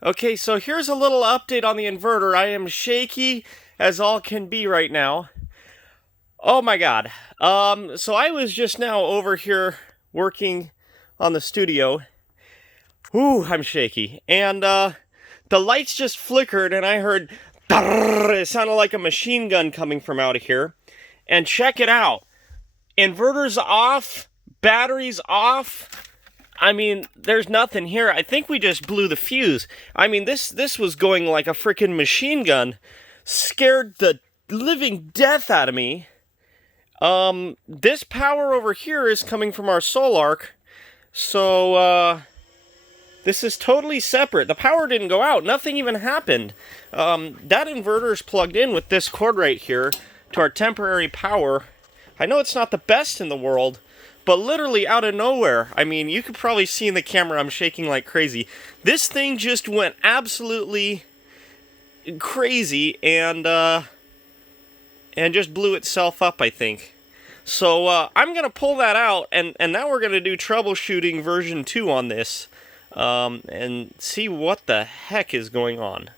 Okay, so here's a little update on the inverter. I am shaky as all can be right now. Oh my god. So I was just now over here working on the studio. Ooh, I'm shaky. And the lights just flickered and I heard it sounded like a machine gun coming from out of here. And check it out. Inverter's off, batteries off. I mean, there's nothing here. I think we just blew the fuse. I mean, this was going like a freaking machine gun. Scared the living death out of me. This power over here is coming from our solar. So, this is totally separate. The power didn't go out. Nothing even happened. That inverter is plugged in with this cord right here to our temporary power. I know it's not the best in the world, but literally out of nowhere. I mean, you could probably see in the camera I'm shaking like crazy. This thing just went absolutely crazy and just blew itself up, I think. So I'm going to pull that out, and now we're going to do troubleshooting version 2 on this and see what the heck is going on.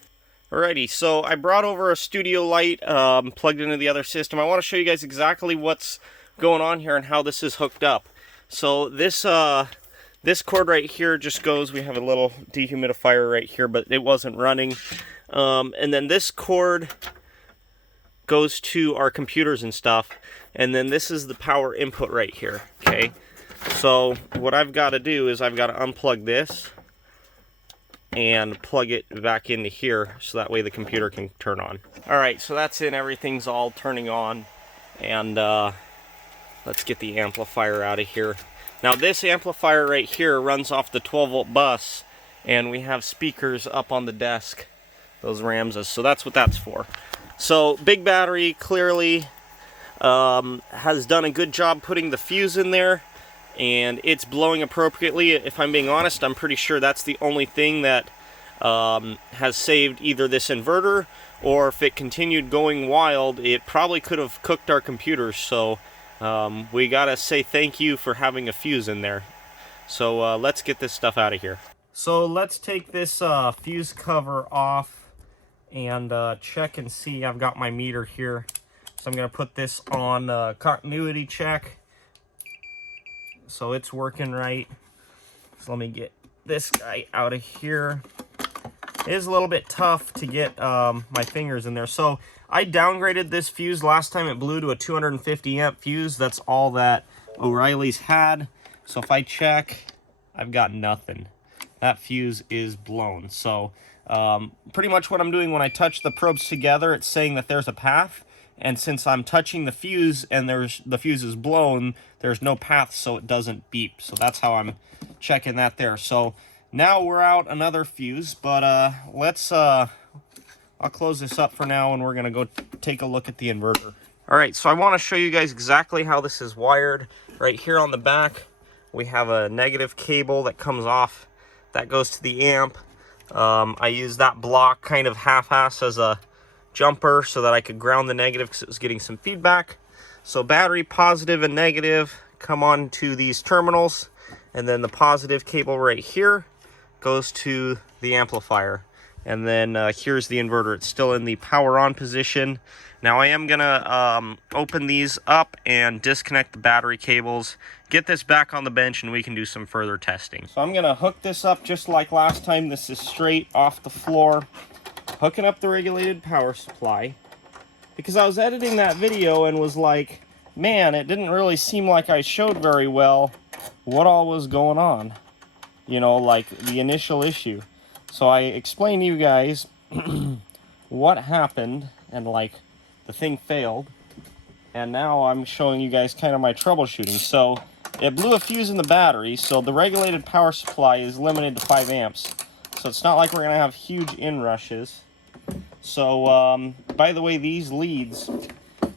Alrighty, so I brought over a studio light plugged into the other system. I want to show you guys exactly what's going on here and how this is hooked up. So this cord right here just goes, we have a little dehumidifier right here, but it wasn't running. And then this cord goes to our computers and stuff. And then this is the power input right here, okay? So what I've got to do is I've got to unplug this and plug it back into here so that way the computer can turn on. Alright, so that's in, everything's all turning on, and let's get the amplifier out of here. Now this amplifier right here runs off the 12-volt bus, and we have speakers up on the desk, those Ramses, so that's what that's for. So BigBattery clearly has done a good job putting the fuse in there, and it's blowing appropriately. If I'm being honest, I'm pretty sure that's the only thing that has saved either this inverter, or if it continued going wild, it probably could have cooked our computers. So we gotta say thank you for having a fuse in there. So let's get this stuff out of here. So let's take this fuse cover off and check and see. I've got my meter here, so I'm gonna put this on continuity check. So it's working right. So let me get this guy out of here. It is a little bit tough to get my fingers in there. So I downgraded this fuse last time. It blew to a 250 amp fuse. That's all that O'Reilly's had. So if I check, I've got nothing. That fuse is blown. So pretty much what I'm doing when I touch the probes together, it's saying that there's a path. And since I'm touching the fuse and the fuse is blown, there's no path, so it doesn't beep. So that's how I'm checking that there. So now we're out another fuse, but I'll close this up for now, and we're gonna go take a look at the inverter. All right, so I want to show you guys exactly how this is wired. Right here on the back, we have a negative cable that comes off. That goes to the amp. I use that block kind of half-ass as a jumper so that I could ground the negative because it was getting some feedback. So battery positive and negative come on to these terminals, and then the positive cable right here goes to the amplifier. And then here's the inverter. It's still in the power on position. Now I am gonna open these up and disconnect the battery cables, get this back on the bench, and we can do some further testing. So I'm gonna hook this up just like last time. This is straight off the floor, hooking up the regulated power supply, because I was editing that video and was like, man, it didn't really seem like I showed very well what all was going on, you know, like the initial issue. So I explained to you guys what happened, and like the thing failed, and now I'm showing you guys kind of my troubleshooting. So it blew a fuse in the battery, so the regulated power supply is limited to 5 amps. So it's not like we're going to have huge inrushes. So, by the way, these leads,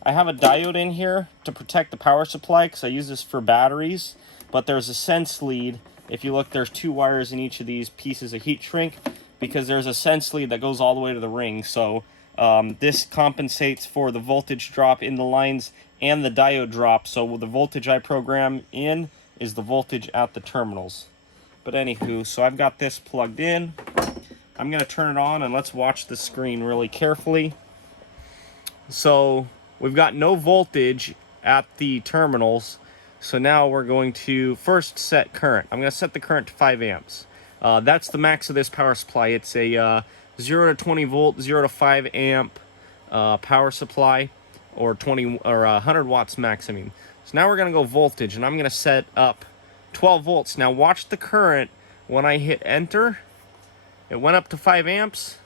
I have a diode in here to protect the power supply because I use this for batteries. But there's a sense lead. If you look, there's 2 wires in each of these pieces of heat shrink because there's a sense lead that goes all the way to the ring. So this compensates for the voltage drop in the lines and the diode drop. So the voltage I program in is the voltage at the terminals. But anywho, so I've got this plugged in. I'm going to turn it on and let's watch the screen really carefully. So we've got no voltage at the terminals. So now we're going to first set current. I'm going to set the current to 5 amps. That's the max of this power supply. It's a 0 to 20 volt, 0 to 5 amp power supply, or 100 watts max, I mean. So now we're going to go voltage, and I'm going to set up 12 volts. Now watch the current. When I hit enter, it went up to 5 amps,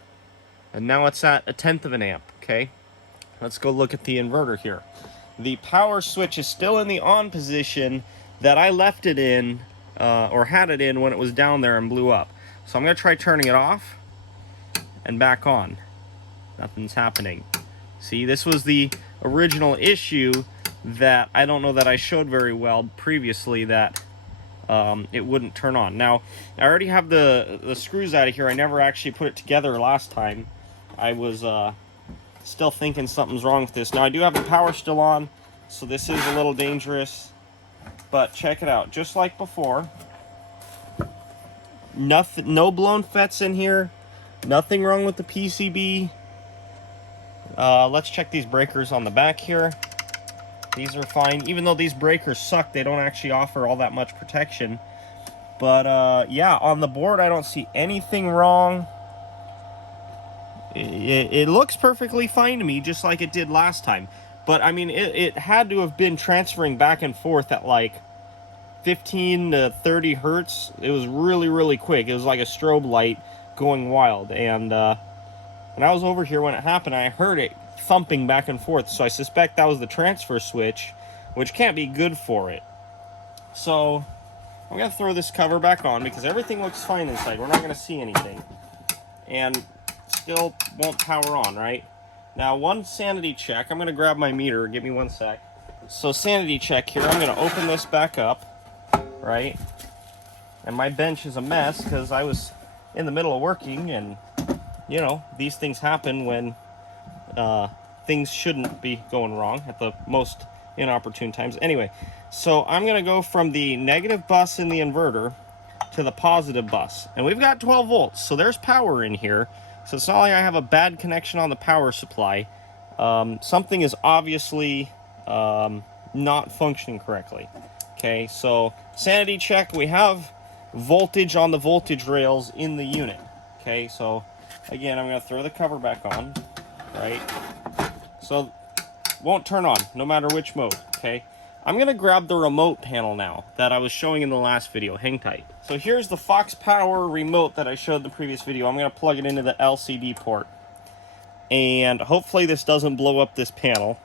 and now it's at 1/10 of an amp, okay? Let's go look at the inverter here. The power switch is still in the on position that I left it in, or had it in when it was down there and blew up. So I'm going to try turning it off and back on. Nothing's happening. See, this was the original issue that I don't know that I showed very well previously, that it wouldn't turn on. Now, I already have the screws out of here. I never actually put it together last time. I was still thinking something's wrong with this. Now, I do have the power still on, so this is a little dangerous. But check it out. Just like before. Nothing, no blown FETs in here. Nothing wrong with the PCB. Let's check these breakers on the back here. These are fine. Even though these breakers suck, they don't actually offer all that much protection. But yeah, on the board I don't see anything wrong. It looks perfectly fine to me, just like it did last time. But I mean, it had to have been transferring back and forth at like 15 to 30 hertz. It was really, really quick. It was like a strobe light going wild. And I was over here when it happened. I heard it thumping back and forth. So I suspect that was the transfer switch, which can't be good for it. So I'm going to throw this cover back on because everything looks fine inside. We're not going to see anything. And still won't power on, right? Now, one sanity check. I'm going to grab my meter. Give me one sec. So sanity check here. I'm going to open this back up, right? And my bench is a mess because I was in the middle of working, and, you know, these things happen when things shouldn't be going wrong at the most inopportune times. Anyway, so I'm going to go from the negative bus in the inverter to the positive bus. And we've got 12 volts, so there's power in here. So it's not like I have a bad connection on the power supply. Something is obviously not functioning correctly. Okay, so sanity check, we have voltage on the voltage rails in the unit. Okay, so again, I'm going to throw the cover back on, right? So won't turn on no matter which mode. Okay, I'm going to grab the remote panel now that I was showing in the last video. Hang tight. So here's the Fox Power remote that I showed in the previous video. I'm going to plug it into the LCD port. And hopefully this doesn't blow up this panel.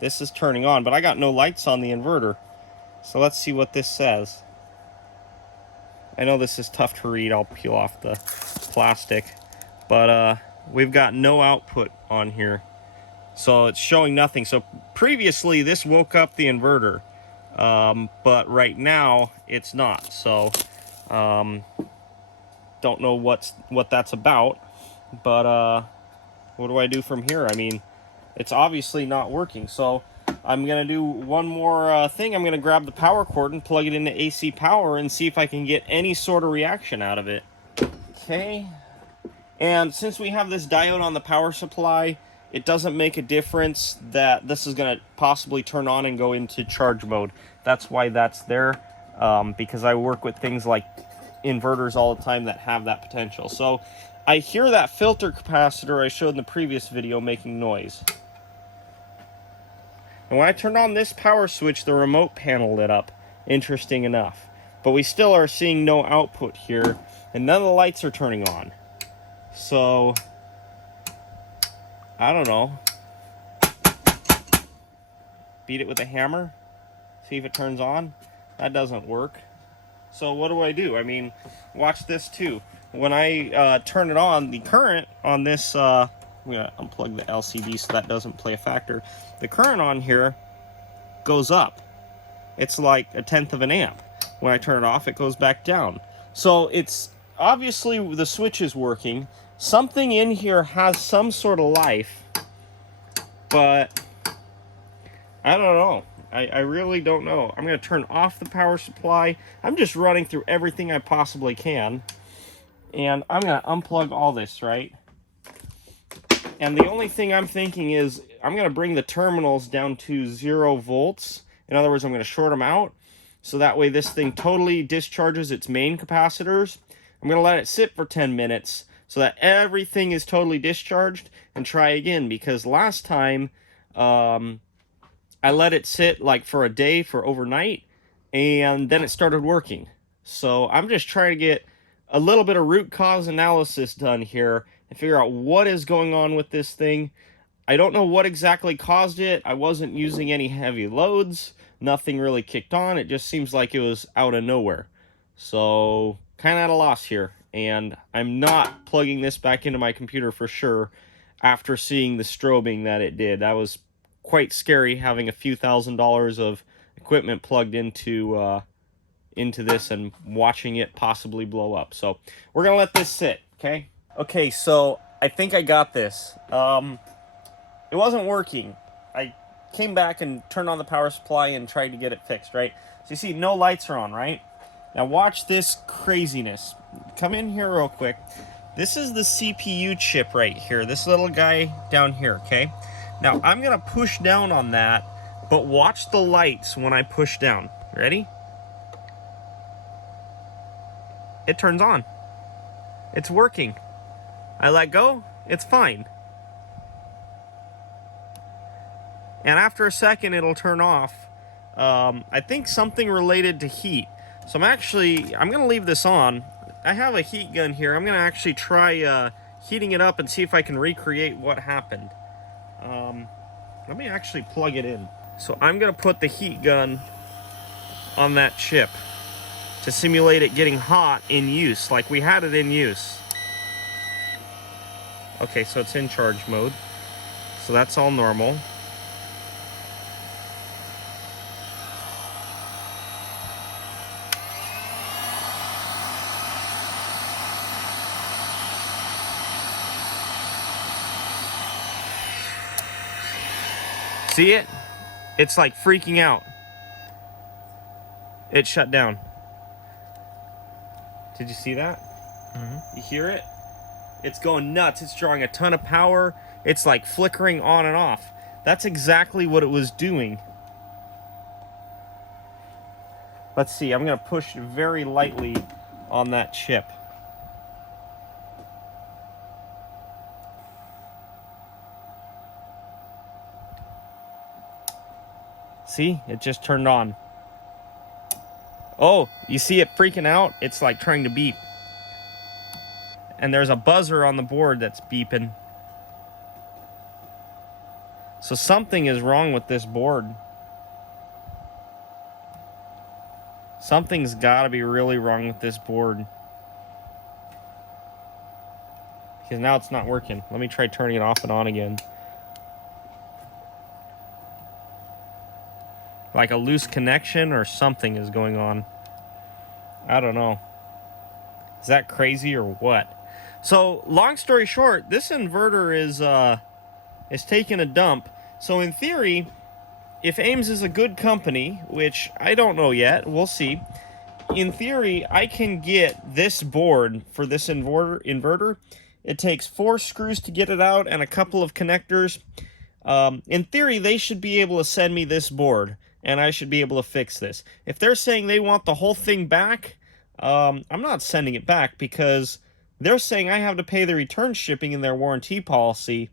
This is turning on, but I got no lights on the inverter. So let's see what this says. I know this is tough to read. I'll peel off the plastic. But we've got no output on here. So it's showing nothing. So previously this woke up the inverter, but right now it's not. So don't know what that's about. But what do I do from here? I mean, it's obviously not working. So I'm gonna do one more thing. I'm gonna grab the power cord and plug it into AC power and see if I can get any sort of reaction out of it. Okay. And since we have this diode on the power supply, it doesn't make a difference that this is going to possibly turn on and go into charge mode. That's why that's there, because I work with things like inverters all the time that have that potential. So I hear that filter capacitor I showed in the previous video making noise. And when I turned on this power switch, the remote panel lit up, interesting enough. But we still are seeing no output here, and none of the lights are turning on. So I don't know. Beat it with a hammer. See if it turns on. That doesn't work. So what do? I mean, watch this too. When I turn it on, the current on this, I'm going to unplug the LCD so that doesn't play a factor. The current on here goes up. It's like 1/10 of an amp. When I turn it off, it goes back down. So it's obviously the switch is working. Something in here has some sort of life, but I don't know. I really don't know. I'm going to turn off the power supply. I'm just running through everything I possibly can. And I'm going to unplug all this, right? And the only thing I'm thinking is I'm going to bring the terminals down to 0 volts. In other words, I'm going to short them out. So that way this thing totally discharges its main capacitors. I'm going to let it sit for 10 minutes so that everything is totally discharged and try again. Because last time I let it sit like for a day, for overnight, and then it started working. So I'm just trying to get a little bit of root cause analysis done here and figure out what is going on with this thing. I don't know what exactly caused it. I wasn't using any heavy loads. Nothing really kicked on. It just seems like it was out of nowhere. So kind of at a loss here. And I'm not plugging this back into my computer for sure after seeing the strobing that it did. That was quite scary, having a few $1,000s of equipment plugged into this and watching it possibly blow up. So we're gonna let this sit, okay? Okay, so I think I got this. It wasn't working. I came back and turned on the power supply and tried to get it fixed, right? So you see no lights are on, right? Now watch this craziness. Come in here real quick. This is the CPU chip right here, this little guy down here, okay? Now I'm gonna push down on that, but watch the lights when I push down. Ready? It turns on. It's working. I let go, it's fine. And after a second, it'll turn off. I think something related to heat. So I'm gonna leave this on. I have a heat gun here. I'm gonna actually try heating it up and see if I can recreate what happened. Let me actually plug it in. So I'm gonna put the heat gun on that chip to simulate it getting hot in use, like we had it in use. Okay, so it's in charge mode. So that's all normal. See it? It's like freaking out. It shut down. Did you see that? Mm-hmm. You hear it? It's going nuts. It's drawing a ton of power. It's like flickering on and off. That's exactly what it was doing. Let's see. I'm going to push very lightly on that chip. See? It just turned on. Oh, you see it freaking out? It's like trying to beep. And there's a buzzer on the board that's beeping. So something is wrong with this board. Something's got to be really wrong with this board. Because now it's not working. Let me try turning it off and on again. Like a loose connection or something is going on. I don't know. Is that crazy or what? So, long story short, this inverter is taking a dump. So in theory, if Aims is a good company, which I don't know yet, we'll see. In theory, I can get this board for this inverter. It takes 4 screws to get it out and a couple of connectors. In theory, they should be able to send me this board, and I should be able to fix this. If they're saying they want the whole thing back, I'm not sending it back because they're saying I have to pay the return shipping in their warranty policy.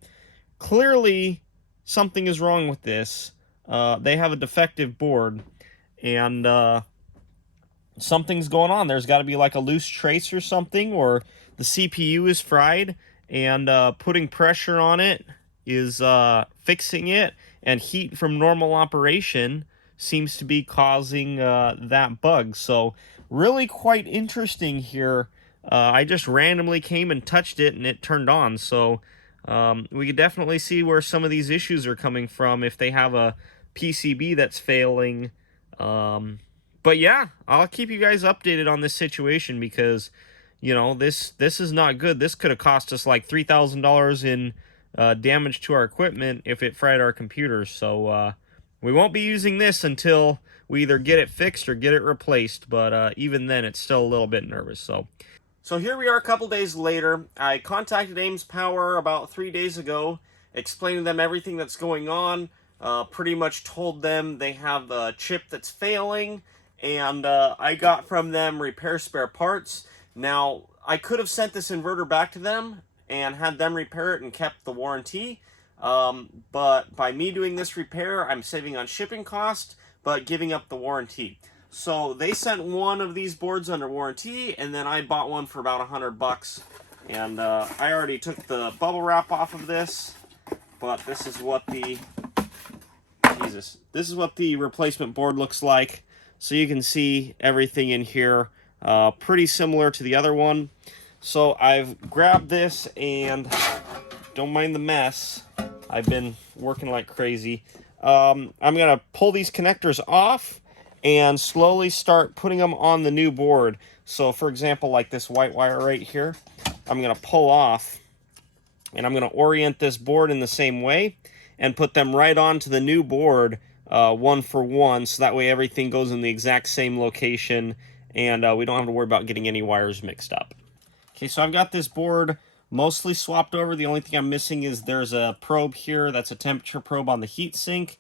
Clearly, something is wrong with this. They have a defective board, and something's going on. There's got to be like a loose trace or something, or the CPU is fried, and putting pressure on it is fixing it, and heat from normal operation seems to be causing that bug. So really quite interesting here. I just randomly came and touched it and it turned on. So we could definitely see where some of these issues are coming from if they have a PCB that's failing. But yeah, I'll keep you guys updated on this situation because, you know, this is not good. This could have cost us like $3,000 in damage to our equipment if it fried our computers. So we won't be using this until we either get it fixed or get it replaced. But even then, it's still a little bit nervous. So So here we are a couple days later. I contacted Aims Power about 3 days ago, explained to them everything that's going on, pretty much told them they have a chip that's failing, and I got from them repair spare parts. Now, I could have sent this inverter back to them and had them repair it and kept the warranty, but by me doing this repair, I'm saving on shipping cost, but giving up the warranty. So they sent one of these boards under warranty, and then I bought one for about $100. And I already took the bubble wrap off of this, but this is what the this is what the replacement board looks like. So you can see everything in here, pretty similar to the other one. So I've grabbed this, and don't mind the mess. I've been working like crazy. I'm gonna pull these connectors off and slowly start putting them on the new board. So for example, like this white wire right here, I'm gonna pull off, and I'm gonna orient this board in the same way and put them right onto the new board, one for one, so that way everything goes in the exact same location, and we don't have to worry about getting any wires mixed up. Okay, so I've got this board mostly swapped over. The only thing I'm missing is there's a probe here that's a temperature probe on the heatsink.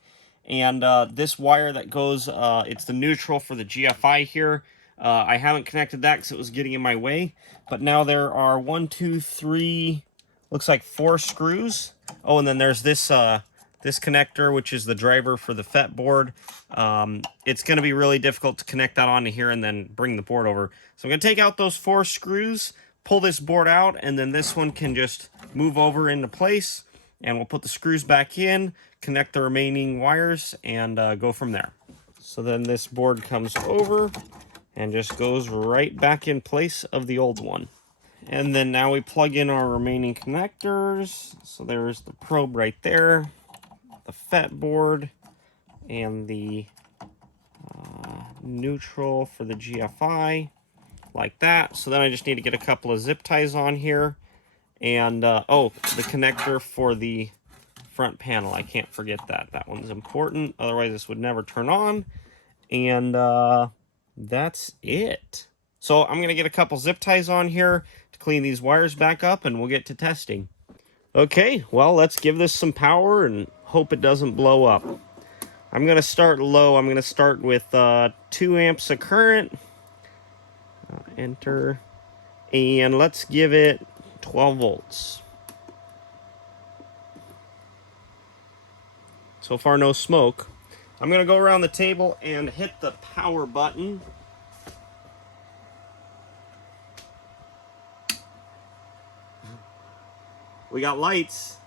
And this wire that goes, it's the neutral for the GFI here. I haven't connected that because it was getting in my way. But now there are 1, 2, 3, looks like 4 screws. Oh, and then there's this this connector, which is the driver for the FET board. It's going to be really difficult to connect that onto here and then bring the board over. So I'm going to take out those 4 screws, pull this board out, and then this one can just move over into place. And we'll put the screws back in, connect the remaining wires, and go from there. So then this board comes over and just goes right back in place of the old one. And then now we plug in our remaining connectors. So there's the probe right there, the FET board, and the neutral for the GFI, like that. So then I just need to get a couple of zip ties on here. And, oh, the connector for the front panel. I can't forget that. That one's important. Otherwise, this would never turn on. And that's it. So I'm going to get a couple zip ties on here to clean these wires back up, and we'll get to testing. Okay, well, let's give this some power and hope it doesn't blow up. I'm going to start low. I'm going to start with 2 amps of current. Enter. And let's give it 12 volts. So far, no smoke. I'm going to go around the table and hit the power button. We got lights.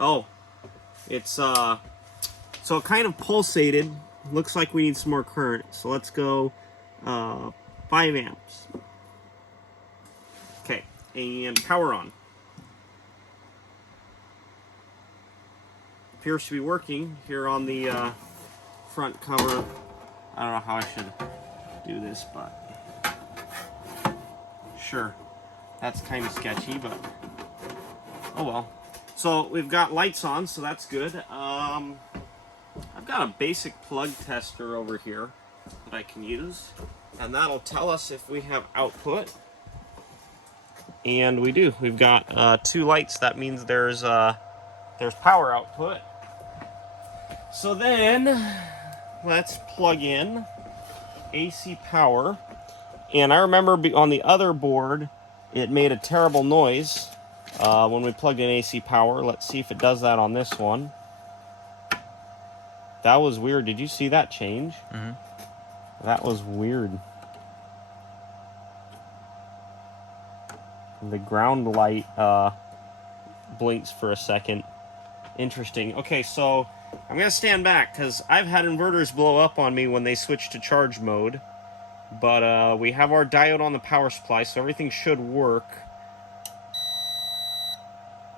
Oh, it's so it kind of pulsated. Looks like we need some more current. So let's go 5 amps. Okay, and power on. Appears to be working here on the front cover. I don't know how I should do this, but sure. That's kind of sketchy, but oh well. So we've got lights on, so that's good. I've got a basic plug tester over here that I can use, and that'll tell us if we have output. And we do. We've got 2 lights. That means there's power output. So then let's plug in AC power. And I remember on the other board, it made a terrible noise when we plugged in AC power. Let's see if it does that on this one. That was weird. Did you see that change? Mm-hmm. That was weird. The ground light blinks for a second. Interesting. Okay, so I'm going to stand back because I've had inverters blow up on me when they switch to charge mode. But we have our diode on the power supply, so everything should work.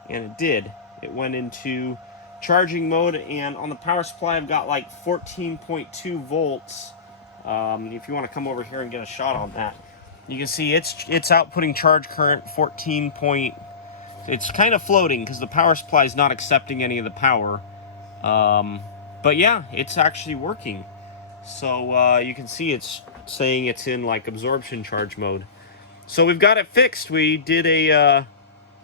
And it did. It went into charging mode, and on the power supply I've got like 14.2 volts. If you want to come over here and get a shot on that, you can see it's outputting charge current 14 point. It's kind of floating because the power supply is not accepting any of the power. But yeah, it's actually working. So you can see it's saying it's in like absorption charge mode. So we've got it fixed. We did a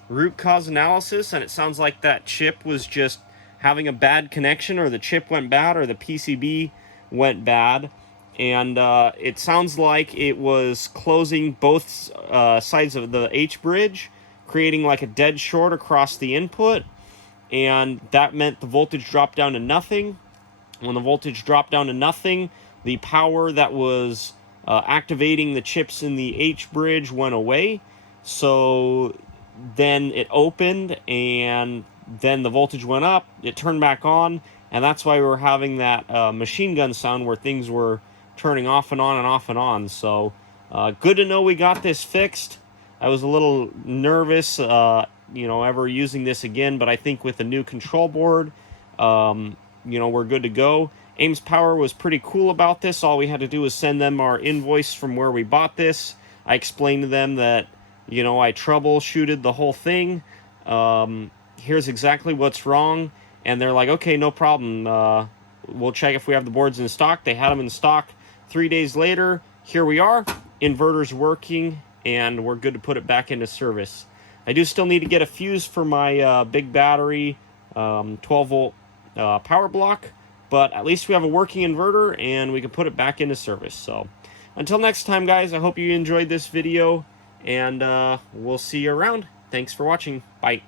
root cause analysis, and it sounds like that chip was just having a bad connection, or the chip went bad, or the PCB went bad. And it sounds like it was closing both sides of the H bridge, creating like a dead short across the input, and that meant the voltage dropped down to nothing. When the voltage dropped down to nothing, the power that was activating the chips in the H bridge went away. So then it opened, and then the voltage went up, it turned back on, and that's why we were having that machine gun sound where things were turning off and on and off and on. So good to know we got this fixed. I was a little nervous, ever using this again, but I think with a new control board, we're good to go. Aims Power was pretty cool about this. All we had to do was send them our invoice from where we bought this. I explained to them that, I troubleshooted the whole thing. Here's exactly what's wrong. And they're like, okay, no problem. We'll check if we have the boards in stock. They had them in stock. 3 days later, here we are. Inverter's working, and we're good to put it back into service. I do still need to get a fuse for my BigBattery 12-volt power block, but at least we have a working inverter, and we can put it back into service. So until next time, guys, I hope you enjoyed this video, and we'll see you around. Thanks for watching. Bye.